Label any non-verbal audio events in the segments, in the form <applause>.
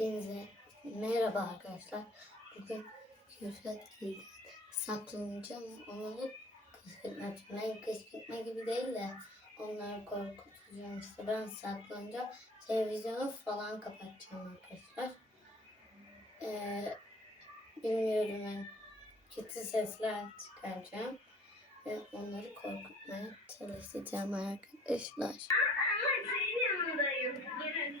Hepinize merhaba arkadaşlar. Bugün Kürşat Gül'den saklanacağım. Onları kışkırtma, ben kışkırtma gibi değil de onları korkutacağım işte. Ben saklanacağım. Televizyonu falan kapatacağım arkadaşlar. Ee, bilmiyorum ben kötü sesler çıkaracağım. Ve onları korkutmaya çalışacağım arkadaşlar. Ama senin yanındayım. Gelin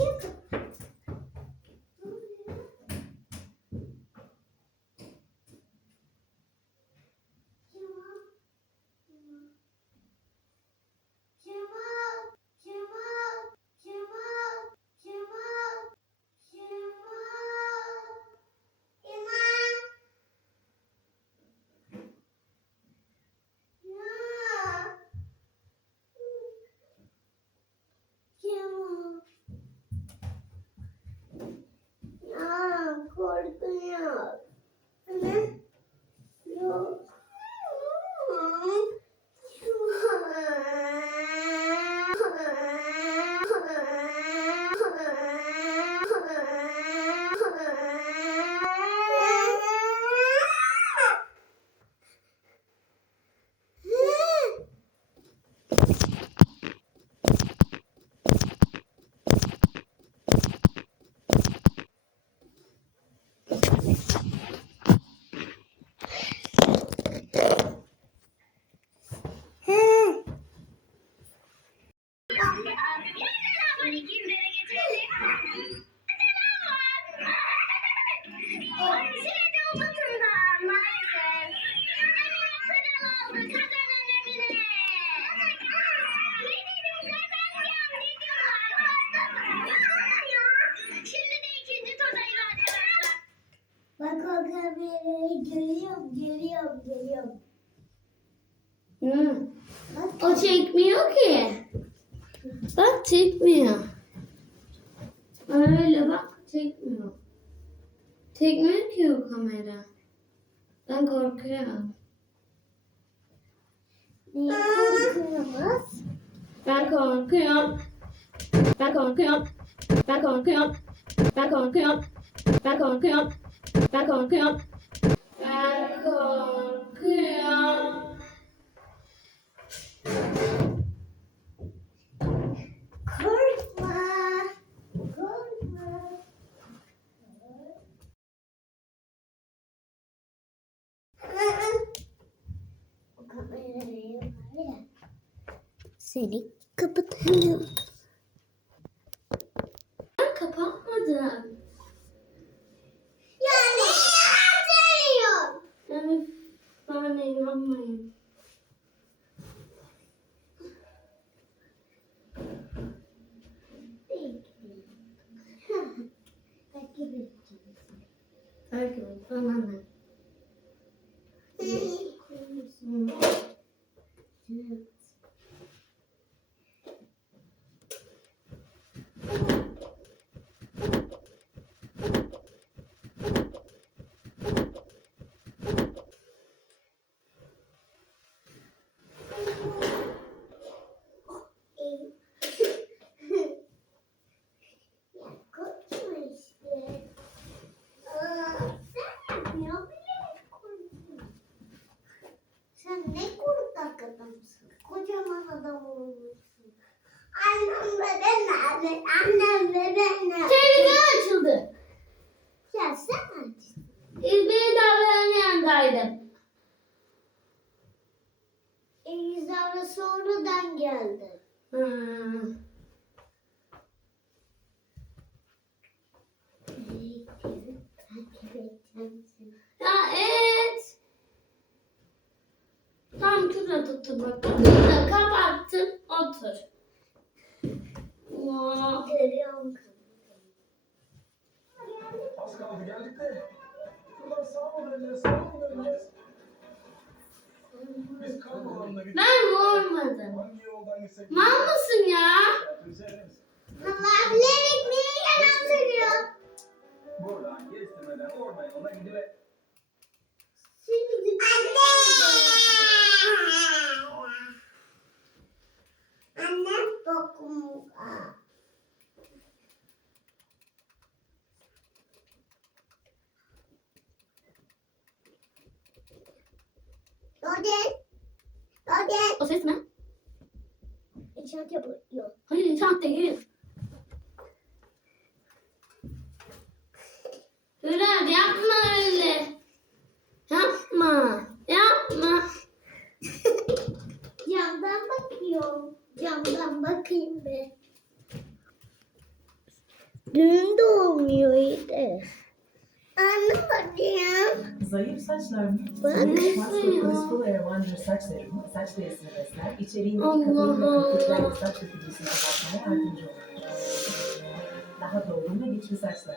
Kim o kamerayı görüyorum, görüyorum. Bak. O çekmiyor ki. Bak çekmiyor. Öyle bak çekmiyor. Çekmiyor ki o kamera. Ben korkuyorum. Niye korkuyoruz? Ben korkuyorum. Ben korkuyorum. Ben korkuyorum. Ben korkuyorum. Ben korkuyorum. Ben korkuyorum. Ben korkuyorum. Korkma. Korkma. <laughs> Seni kapatalım. Ben kapatmadım. Ya ne yalan Evet, bana inanmayın. Takip edeceğim. Takip et, bana ne? Hı. Evet. Yanındaydım. Elizabeth sonradan geldi. Hmm. Ya evet. Tam şurada tuttum bak. Şurada kapattım. Otur. Görüyorum Az kaldı geldik de. Mı? Biz kamp alanına gittik. Ben vurmadım. Hangi yoldan gitsek? Mal mısın ya? Ama bilerek niye yalan söylüyor? Buradan kestirmeden orman yoluna gidiver. Doden. Doden. O ses ne? İnşaat yapıyor. Hayır inşaat değil. Bülent yapma öyle. Yapma. Yapma. <laughs> Camdan bakıyorum. Camdan bakayım be. Dün de olmuyor iyi Anlamadım. Zayıf saçlar mı? Air Wonder saç serumu saç derisini besler. İçeriğindeki kafein ve saç dökülmesini azaltmaya yardımcı olur. Daha dolgun ve güçlü saçlar.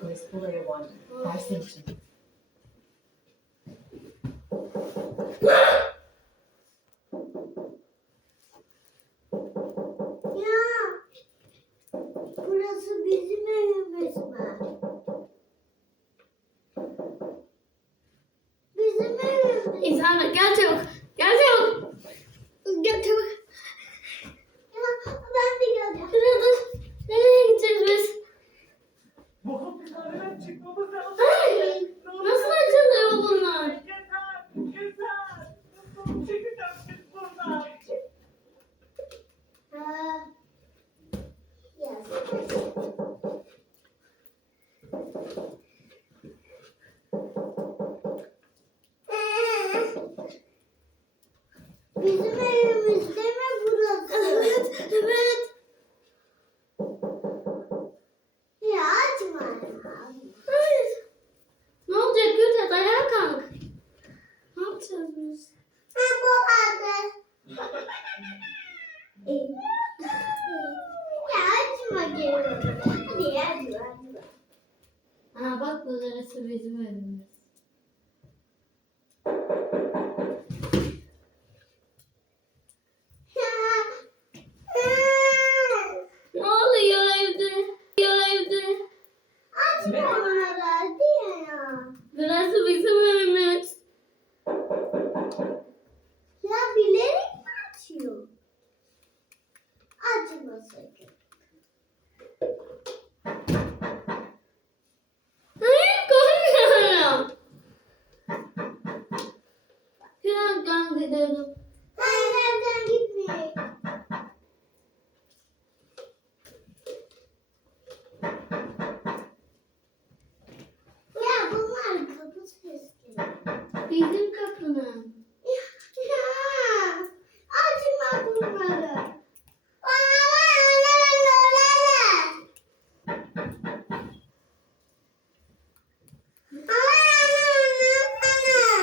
Graceful Air Wonder. Her sen için. Ya. Burası bizim Tanrı gel çabuk. Ha bak burası bizim evimiz. Ne oluyor evde? Ne oluyor evde? Açma bana diye ya. Burası bizim evimiz. Ya bilerek mi açıyor? Açma sakın. Hayır korkmuyorum. Birazdan gidelim. Hayır evden gitmeyin. Ya bunlar kapı sesleri. Bizim kapının. Ya açma bunları.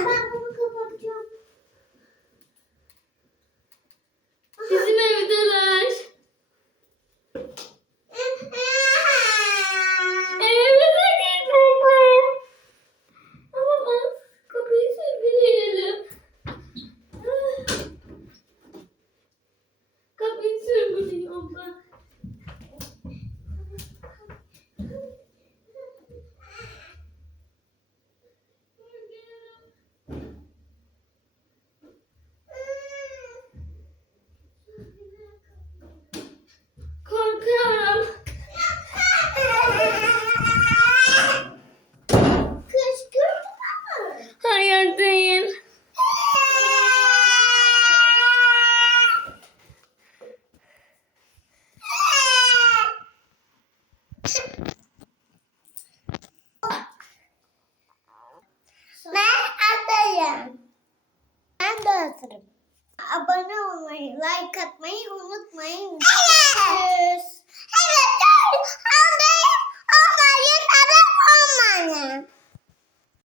Ben bunu kapatacağım. Bizim evdeler. Evimize girecekler. Ama ben kapıyı sürgüleyelim. Kapıyı sürgülüyorum ben. Korkuyorum. Kışkırtma mı? Hayır değil. Ben atayım. Ben de atarım. Abone olmayı, like atmayı unutmayın. Evet.